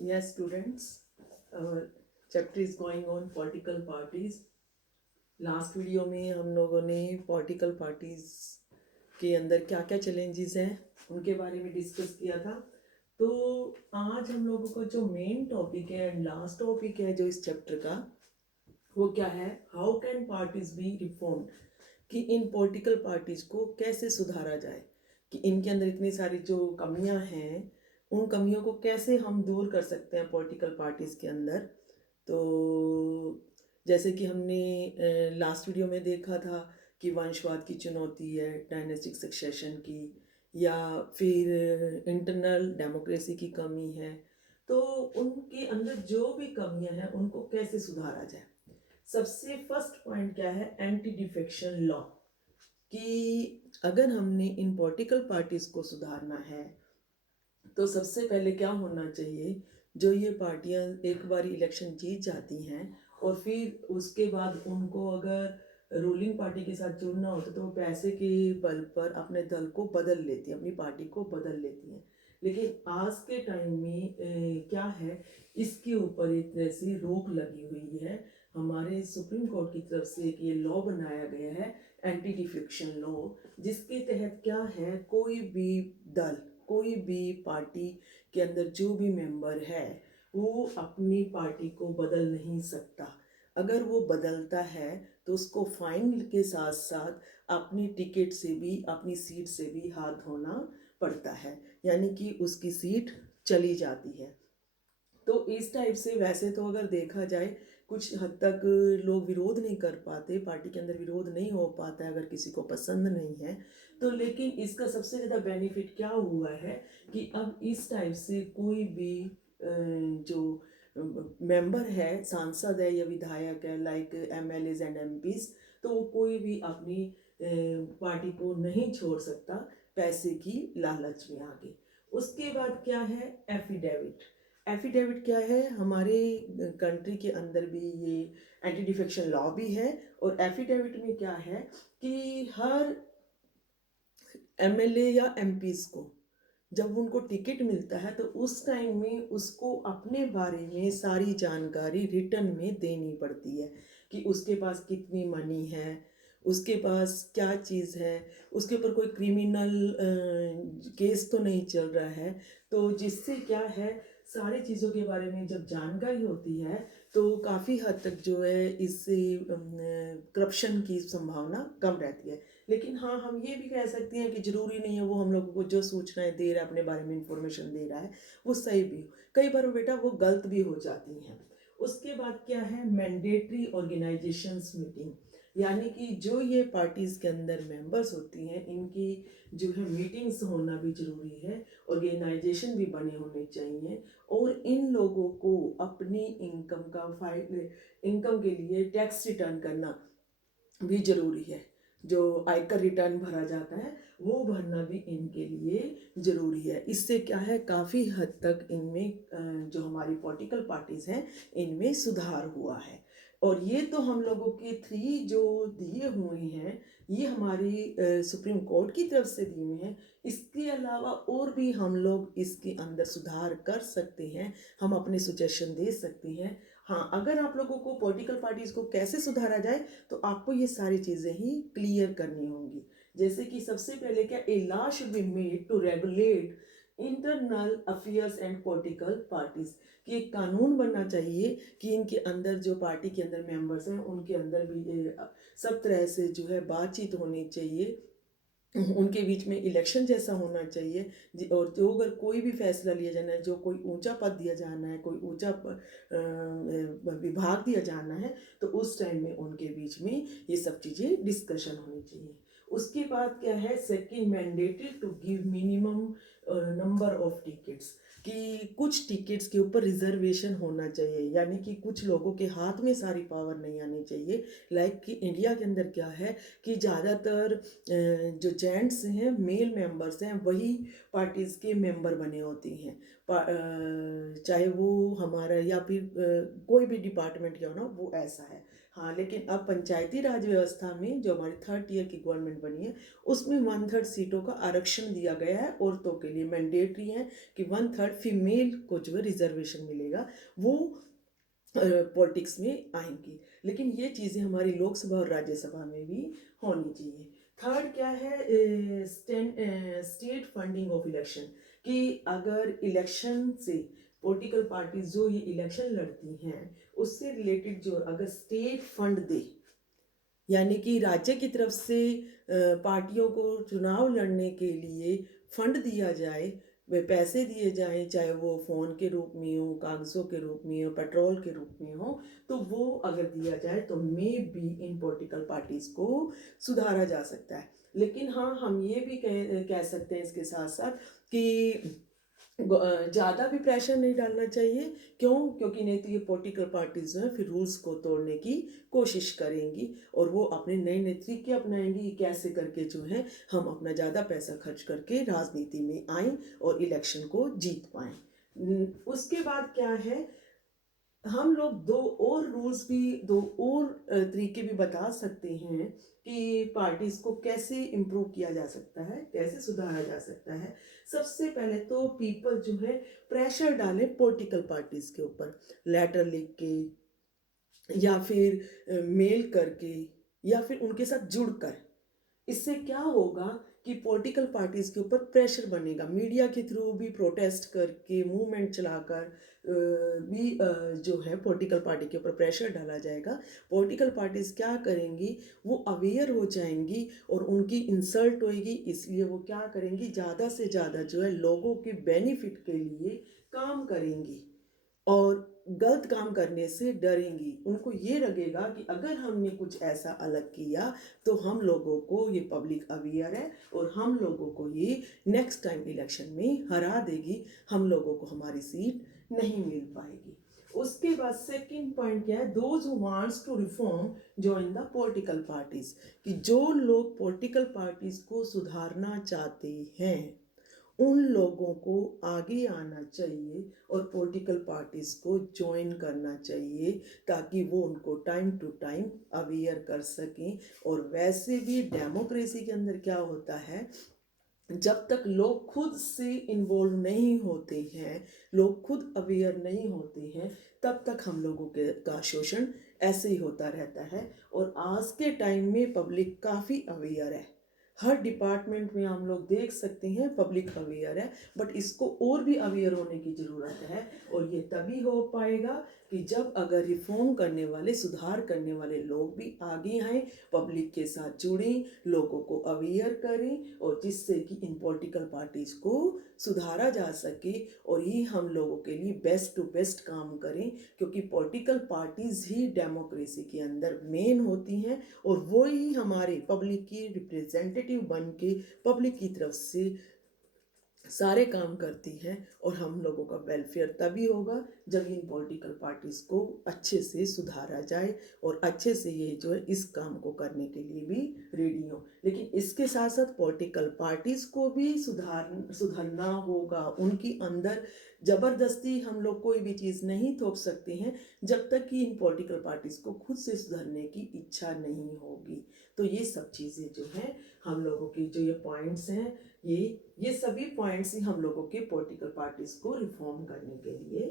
Yes, students, our chapter is going on political parties. Last video में हम लोगों ने पॉलिटिकल पार्टीज के अंदर क्या क्या चैलेंजेस हैं उनके बारे में डिस्कस किया था। तो आज हम लोगों का जो मेन टॉपिक है एंड लास्ट टॉपिक है जो इस चैप्टर का, वो क्या है, how can parties B reformed, कि इन पॉलिटिकल पार्टीज को कैसे सुधारा जाए, कि इनके अंदर इतनी सारी जो कमियां हैं उन कमियों को कैसे हम दूर कर सकते हैं पॉलिटिकल पार्टीज के अंदर। तो जैसे कि हमने लास्ट वीडियो में देखा था कि वंशवाद की चुनौती है, डायनेस्टिक सक्सेशन की, या फिर इंटरनल डेमोक्रेसी की कमी है। तो उनके अंदर जो भी कमियां हैं उनको कैसे सुधारा जाए। सबसे फर्स्ट पॉइंट क्या है, एंटी डिफेक्शन लॉ, कि अगर हमने इन पॉलिटिकल पार्टीज को सुधारना है तो सबसे पहले क्या होना चाहिए, जो ये पार्टियां एक बार इलेक्शन जीत जाती हैं और फिर उसके बाद उनको अगर रूलिंग पार्टी के साथ जुड़ना होता तो वो पैसे के बल पर अपने दल को बदल लेती हैं, अपनी पार्टी को बदल लेती हैं। लेकिन आज के टाइम में क्या है, इसके ऊपर एक तरह से रोक लगी हुई है। हमारे सुप्रीम कोर्ट की तरफ से एक ये लॉ बनाया गया है, एंटी डिफेक्शन लॉ, जिसके तहत क्या है, कोई भी दल, कोई भी पार्टी के अंदर जो भी मेंबर है वो अपनी पार्टी को बदल नहीं सकता। अगर वो बदलता है तो उसको फाइन के साथ साथ अपनी टिकट से भी, अपनी सीट से भी हाथ धोना पड़ता है, यानी कि उसकी सीट चली जाती है। तो इस टाइप से वैसे तो अगर देखा जाए कुछ हद तक लोग विरोध नहीं कर पाते, पार्टी के अंदर विरोध नहीं हो पाता है अगर किसी को पसंद नहीं है तो। लेकिन इसका सबसे ज़्यादा बेनिफिट क्या हुआ है कि अब इस टाइप से कोई भी जो मेंबर है, सांसद है या विधायक है, लाइक एमएलएज एंड एमपीज, तो वो कोई भी अपनी पार्टी को नहीं छोड़ सकता पैसे की लालच में आगे। उसके बाद क्या है, एफिडेविट। एफिडेविट क्या है, हमारे कंट्री के अंदर भी ये एंटी डिफेक्शन लॉ भी है। और एफिडेविट में क्या है कि हर एमएलए या एमपीज को जब उनको टिकट मिलता है तो उस टाइम में उसको अपने बारे में सारी जानकारी रिटर्न में देनी पड़ती है, कि उसके पास कितनी मनी है, उसके पास क्या चीज़ है, उसके ऊपर कोई क्रिमिनल केस तो नहीं चल रहा है। तो जिससे क्या है, सारी चीज़ों के बारे में जब जानकारी होती है तो काफ़ी हद तक जो है इससे करप्शन की संभावना कम रहती है। लेकिन हाँ, हम ये भी कह सकते हैं कि ज़रूरी नहीं है वो हम लोगों को जो सूचनाएं दे रहा है, अपने बारे में इंफॉर्मेशन दे रहा है, वो सही भी हो, कई बार बेटा वो गलत भी हो जाती हैं। उसके बाद क्या है, मैंडेटरी ऑर्गेनाइजेशंस मीटिंग, यानी कि जो ये पार्टीज के अंदर मेंबर्स होती हैं इनकी जो है मीटिंग्स होना भी जरूरी है, ऑर्गेनाइजेशन भी बने होने चाहिए। और इन लोगों को अपनी इनकम का इनकम के लिए टैक्स रिटर्न करना भी जरूरी है। जो आयकर रिटर्न भरा जाता है वो भरना भी इनके लिए जरूरी है। इससे क्या है, काफ़ी हद तक इनमें जो हमारी पॉलिटिकल पार्टीज हैं इनमें सुधार हुआ है। और ये तो हम लोगों के थ्री जो दिए हुए हैं ये हमारी सुप्रीम कोर्ट की तरफ से दिए हुए हैं। इसके अलावा और भी हम लोग इसके अंदर सुधार कर सकते हैं, हम अपने सुजेशन दे सकते हैं। हाँ, अगर आप लोगों को पॉलिटिकल पार्टीज को कैसे सुधारा जाए तो आपको ये सारी चीज़ें ही क्लियर करनी होंगी। जैसे कि सबसे पहले क्या, a law should be made to regulate internal affairs and political parties, कि एक कानून बनना चाहिए कि इनके अंदर जो पार्टी के अंदर मेंबर्स हैं उनके अंदर भी सब तरह से जो है बातचीत होनी चाहिए, उनके बीच में इलेक्शन जैसा होना चाहिए। और जो अगर कोई भी फैसला लिया जाना है, जो कोई ऊंचा पद दिया जाना है, कोई ऊंचा विभाग दिया जाना है, तो उस टाइम में उनके बीच में ये सब चीज़ें डिस्कशन होनी चाहिए। उसके बाद क्या है, second, mandatory to give minimum number of tickets, कि कुछ टिकट्स के ऊपर रिजर्वेशन होना चाहिए, यानी कि कुछ लोगों के हाथ में सारी पावर नहीं आनी चाहिए। लाइक कि इंडिया के अंदर क्या है कि ज़्यादातर जो जेंट्स हैं, मेल मेंबर्स हैं, वही पार्टीज़ के मेंबर बने होते हैं। चाहे वो हमारा या फिर कोई भी डिपार्टमेंट क्यों ना, वो ऐसा है। हाँ, लेकिन अब पंचायती राज व्यवस्था में जो हमारी थर्ड ईयर की गवर्नमेंट बनी है उसमें 1/3 सीटों का आरक्षण दिया गया है औरतों के लिए, मैंडेटरी है कि 1/3 फीमेल को जो है रिजर्वेशन मिलेगा, वो पॉलिटिक्स में आएंगी। लेकिन ये चीज़ें हमारी लोकसभा और राज्यसभा में भी होनी चाहिए। थर्ड क्या है, स्टेट फंडिंग ऑफ इलेक्शन, कि अगर इलेक्शन से पॉलिटिकल पार्टीज जो ये इलेक्शन लड़ती हैं उससे रिलेटेड जो अगर स्टेट फंड दे, यानी कि राज्य की तरफ से पार्टियों को चुनाव लड़ने के लिए फंड दिया जाए, वे पैसे दिए जाएं, चाहे वो फ़ोन के रूप में हो, कागज़ों के रूप में हो, पेट्रोल के रूप में हो, तो वो अगर दिया जाए तो may be in political parties को सुधारा जा सकता है। लेकिन हाँ, हम ये भी कह सकते हैं इसके साथ साथ कि ज़्यादा भी प्रेशर नहीं डालना चाहिए। क्यों? क्योंकि नहीं तो ये पॉलिटिकल पार्टीज जो है फिर रूल्स को तोड़ने की कोशिश करेंगी और वो अपने नए नए तरीके अपनाएंगी कि कैसे करके जो है हम अपना ज़्यादा पैसा खर्च करके राजनीति में आएँ और इलेक्शन को जीत पाएँ। उसके बाद क्या है, हम लोग दो और तरीके भी बता सकते हैं कि पार्टीज को कैसे इम्प्रूव किया जा सकता है, कैसे सुधारा जा सकता है। सबसे पहले तो पीपल जो है प्रेशर डालें पॉलिटिकल पार्टीज के ऊपर, लेटर लिख के या फिर मेल करके या फिर उनके साथ जुड़कर। इससे क्या होगा कि पॉलिटिकल पार्टीज के ऊपर प्रेशर बनेगा, मीडिया के थ्रू भी प्रोटेस्ट करके मूवमेंट चलाकर भी जो है पॉलिटिकल पार्टी के ऊपर प्रेशर डाला जाएगा। पॉलिटिकल पार्टीज क्या करेंगी, वो अवेयर हो जाएंगी और उनकी इंसल्ट होएगी, इसलिए वो क्या करेंगी, ज़्यादा से ज़्यादा जो है लोगों के बेनिफिट के लिए काम करेंगी और गलत काम करने से डरेंगी। उनको ये लगेगा कि अगर हमने कुछ ऐसा अलग किया तो हम लोगों को ये पब्लिक अवेयर है और हम लोगों को ये नेक्स्ट टाइम इलेक्शन में हरा देगी, हम लोगों को हमारी सीट नहीं मिल पाएगी। उसके बाद सेकंड पॉइंट क्या है, those who wants to reform join the political parties, कि जो लोग पॉलिटिकल पार्टीज को सुधारना चाहते हैं उन लोगों को आगे आना चाहिए और पॉलिटिकल पार्टीज को ज्वाइन करना चाहिए ताकि वो उनको टाइम टू टाइम अवेयर कर सकें। और वैसे भी डेमोक्रेसी के अंदर क्या होता है, जब तक लोग खुद से इन्वॉल्व नहीं होते हैं, लोग खुद अवेयर नहीं होते हैं, तब तक हम लोगों के का शोषण ऐसे ही होता रहता है। और आज के टाइम में पब्लिक काफ़ी अवेयर है, हर डिपार्टमेंट में हम लोग देख सकते हैं पब्लिक अवेयर है, बट इसको और भी अवेयर होने की ज़रूरत है। और ये तभी हो पाएगा कि जब अगर रिफॉर्म करने वाले, सुधार करने वाले लोग भी आगे आएँ, पब्लिक के साथ जुड़ें, लोगों को अवेयर करें और जिससे कि इन पॉलिटिकल पार्टीज़ को सुधारा जा सके और ये हम लोगों के लिए बेस्ट टू बेस्ट काम करें। क्योंकि पॉलिटिकल पार्टीज़ ही डेमोक्रेसी के अंदर मेन होती हैं और वो ही हमारे पब्लिक की रिप्रेजेंटेटिव बन के पब्लिक की तरफ से सारे काम करती हैं। और हम लोगों का वेलफेयर तभी होगा जब इन पॉलिटिकल पार्टीज़ को अच्छे से सुधारा जाए और अच्छे से ये जो है इस काम को करने के लिए भी रेडी हो। लेकिन इसके साथ साथ पॉलिटिकल पार्टीज़ को भी सुधारना होगा। उनकी अंदर ज़बरदस्ती हम लोग कोई भी चीज़ नहीं थोप सकते हैं जब तक कि इन पॉलिटिकल पार्टीज़ को खुद से सुधरने की इच्छा नहीं होगी। तो ये सब चीज़ें जो हैं हम लोगों की जो ये पॉइंट्स हैं, ये सभी पॉइंट्स ही हम लोगों के पॉलिटिकल पार्टीज को रिफॉर्म करने के लिए